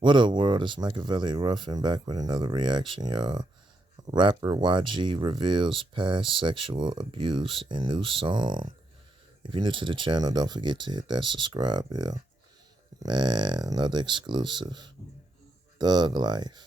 What up, world? It's Machiavelli Ruffin back with another reaction, y'all. Rapper YG reveals past sexual abuse in new song. If you're new to the channel, don't forget to hit that subscribe bell. Man, another exclusive. Thug Life.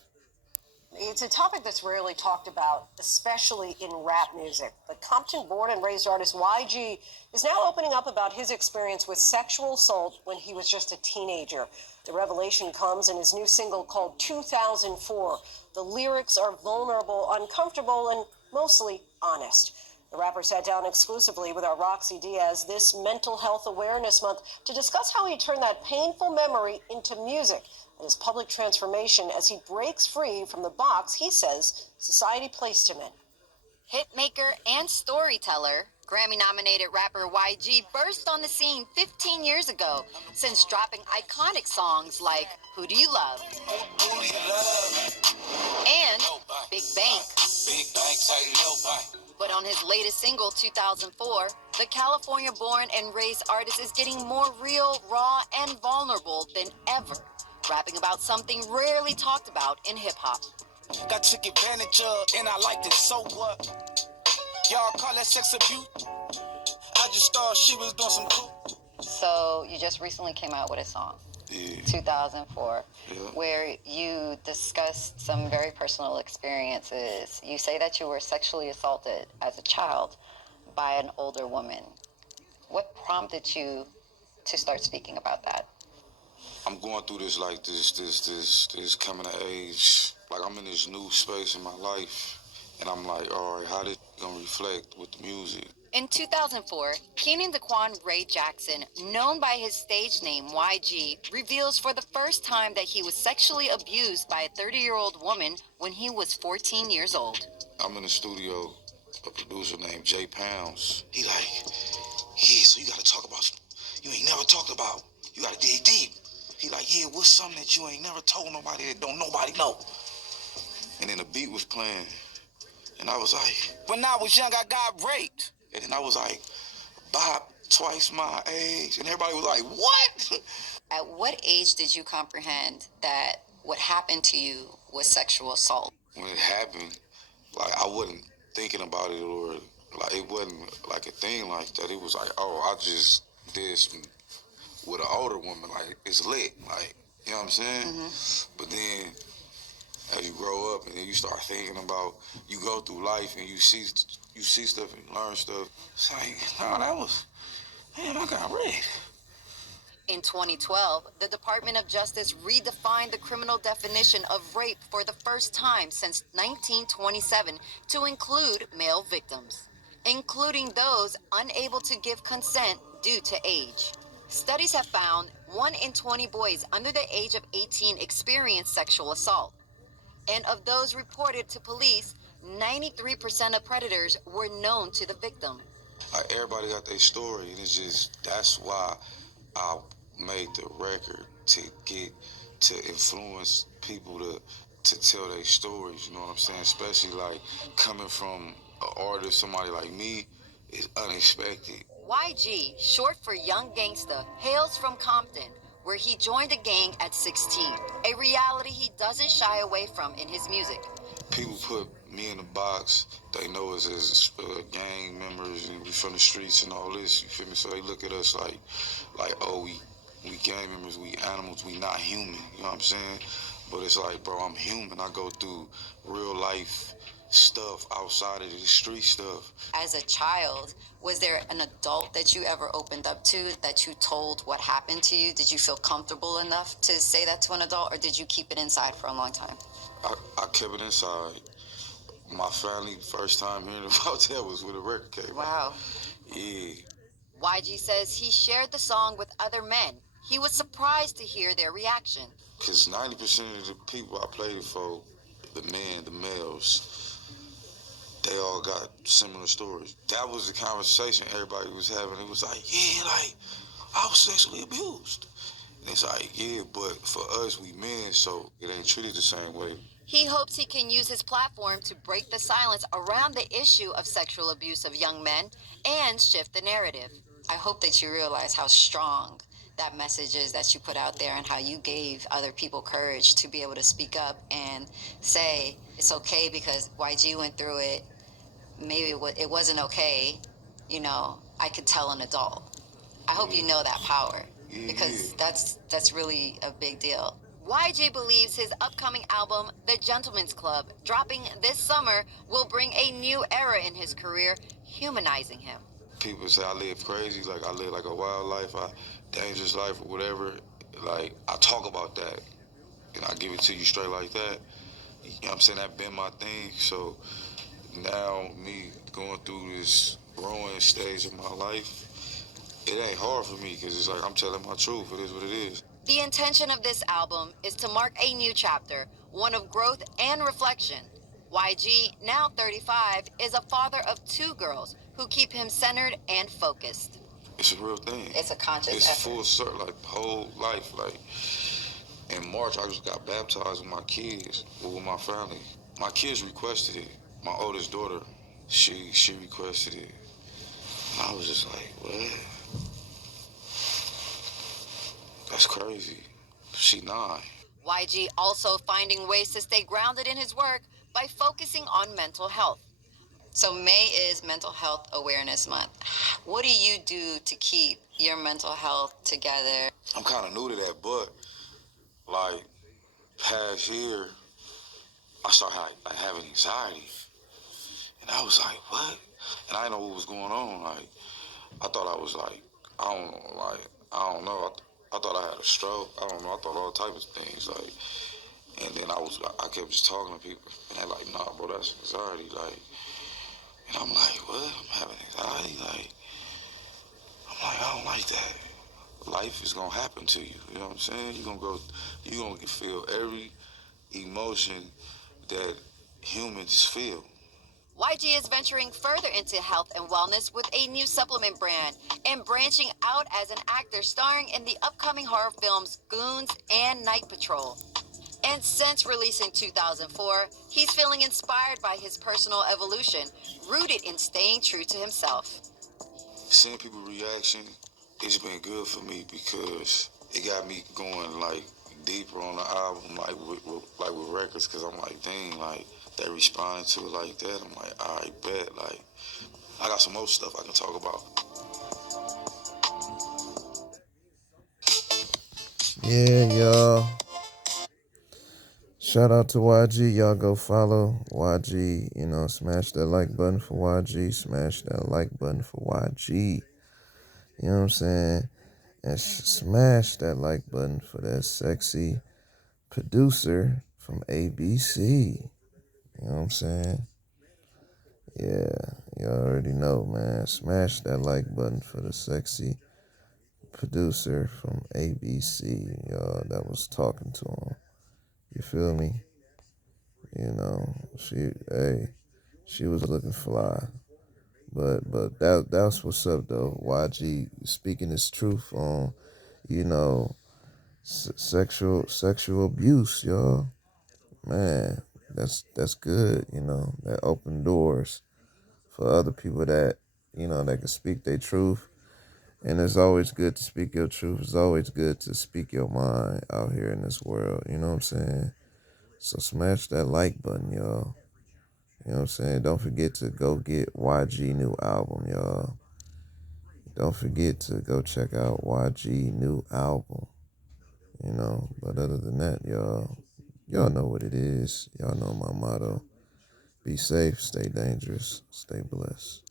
It's a topic that's rarely talked about, especially in rap music. But Compton born and raised artist YG is now opening up about his experience with sexual assault when he was just a teenager. The revelation comes in his new single called 2004. The lyrics are vulnerable, uncomfortable, and mostly honest. The rapper sat down exclusively with our Roxy Diaz this Mental Health Awareness Month to discuss how he turned that painful memory into music and his public transformation as he breaks free from the box he says society placed him in. Hitmaker and storyteller, Grammy-nominated rapper YG burst on the scene 15 years ago, since dropping iconic songs like Who Do You Love? And Big Bank. But on his latest single, 2004, the California-born and raised artist is getting more real, raw, and vulnerable than ever, rapping about something rarely talked about in hip-hop. Got took advantage of, and I liked it, so what? Y'all call that sex abuse? I just thought she was doing some cool. So you just recently came out with a song, 2004, where you discuss some very personal experiences. You say that you were sexually assaulted as a child by an older woman. What prompted you to start speaking about that? I'm going through this like this coming of age. Like I'm in this new space in my life, and I'm like, all right, how this gonna reflect with the music? In 2004, Keenan Daquan Ray Jackson, known by his stage name YG, reveals for the first time that he was sexually abused by a 30-year-old woman when he was 14 years old. I'm in the studio, a producer named Jay Pounds. He like, yeah, so you gotta talk about something you ain't never talked about. You gotta dig deep. He like, yeah, what's something that you ain't never told nobody that don't nobody know? And then the beat was playing, and I was like, when I was young, I got raped. And then I was like, Bob, twice my age. And everybody was like, what? At what age did you comprehend that what happened to you was sexual assault? When it happened, like I wasn't thinking about it, or like it wasn't like a thing like that. It was like, oh, I just did some with an older woman, like it's lit, like, you know what I'm saying? Mm-hmm. But then as you grow up and then you start thinking about, you go through life and you see stuff and you learn stuff. It's like, no, that was, man, I got raped. In 2012, the Department of Justice redefined the criminal definition of rape for the first time since 1927 to include male victims, including those unable to give consent due to age. Studies have found 1 in 20 boys under the age of 18 experience sexual assault. And of those reported to police, 93% of predators were known to the victim. Like everybody got their story, and it's just, that's why I made the record, to get, to influence people to tell their stories, you know what I'm saying? Especially like coming from an artist, somebody like me, is unexpected. YG, short for Young Gangsta, hails from Compton, where he joined a gang at 16, a reality he doesn't shy away from in his music. People put me in the box, they know us as gang members and we from the streets and all this, you feel me? So they look at us like oh, we gang members, we animals, we not human, you know what I'm saying? But it's like, bro, I'm human. I go through real life stuff outside of the street stuff. As a child, was there an adult that you ever opened up to, that you told what happened to you? Did you feel comfortable enough to say that to an adult, or did you keep it inside for a long time? I kept it inside. My family, first time hearing about that was when the record came out. Wow. Yeah. YG says he shared the song with other men. He was surprised to hear their reaction. Because 90% of the people I played it for, the men, the males, they all got similar stories. That was the conversation everybody was having. It was like, yeah, like, I was sexually abused. And it's like, yeah, but for us, we men, so it ain't treated the same way. He hopes he can use his platform to break the silence around the issue of sexual abuse of young men and shift the narrative. I hope that you realize how strong that messages that you put out there and how you gave other people courage to be able to speak up and say it's okay because YG went through it. Maybe it wasn't okay. I could tell an adult. I hope you know that power because that's really a big deal. YG believes his upcoming album, The Gentleman's Club, dropping this summer, will bring a new era in his career, humanizing him. People say I live crazy, like I live like a wild life, a dangerous life, or whatever. Like I talk about that, and I give it to you straight like that. You know what I'm saying? That been my thing. So now me going through this growing stage of my life, it ain't hard for me because it's like I'm telling my truth. It is what it is. The intention of this album is to mark a new chapter, one of growth and reflection. YG, now 35, is a father of 2 girls who keep him centered and focused. It's a real thing. It's a conscious It's effort. full circle, like whole life. Like in March, I just got baptized with my kids, with my family. My kids requested it. My oldest daughter, she requested it. And I was just like, what? That's crazy. She 9. YG also finding ways to stay grounded in his work by focusing on mental health. So May is Mental Health Awareness Month. What do you do to keep your mental health together? I'm kind of new to that, but like past year, I started like having anxiety, and I was like, what? And I didn't know what was going on. Like I thought I was like, I don't know, like I don't know. I thought I had a stroke. I don't know. I thought all types of things. Like, and then I kept just talking to people, and they're like, nah, bro, that's anxiety. Like, and I'm like, what? I'm having anxiety. Like, I'm like, I don't like that. Life is gonna happen to you. You know what I'm saying? You're gonna feel every emotion that humans feel. YG is venturing further into health and wellness with a new supplement brand and branching out as an actor starring in the upcoming horror films Goons and Night Patrol. And since releasing 2004, he's feeling inspired by his personal evolution, rooted in staying true to himself. Seeing people's reaction, it's been good for me because it got me going like deeper on the album, like with records, because I'm like, dang, like they responding to it like that. I'm like, I bet, like I got some more stuff I can talk about. Yeah, y'all. Shout out to YG. Y'all go follow YG. Smash that like button for YG. Smash that like button for YG. You know what I'm saying? And smash that like button for that sexy producer from ABC. You know what I'm saying? Yeah, you already know, man. Smash that like button for the sexy producer from ABC, y'all, that was talking to him. You feel me? She was looking fly. But that's what's up though. YG speaking his truth on, you know, sexual abuse, y'all. Man, that's good. That open doors for other people that can speak their truth. And it's always good to speak your truth. It's always good to speak your mind out here in this world. You know what I'm saying? So smash that like button, y'all. You know what I'm saying? Don't forget to go get YG new album, y'all. Don't forget to go check out YG new album. But other than that, y'all know what it is. Y'all know my motto. Be safe, stay dangerous, stay blessed.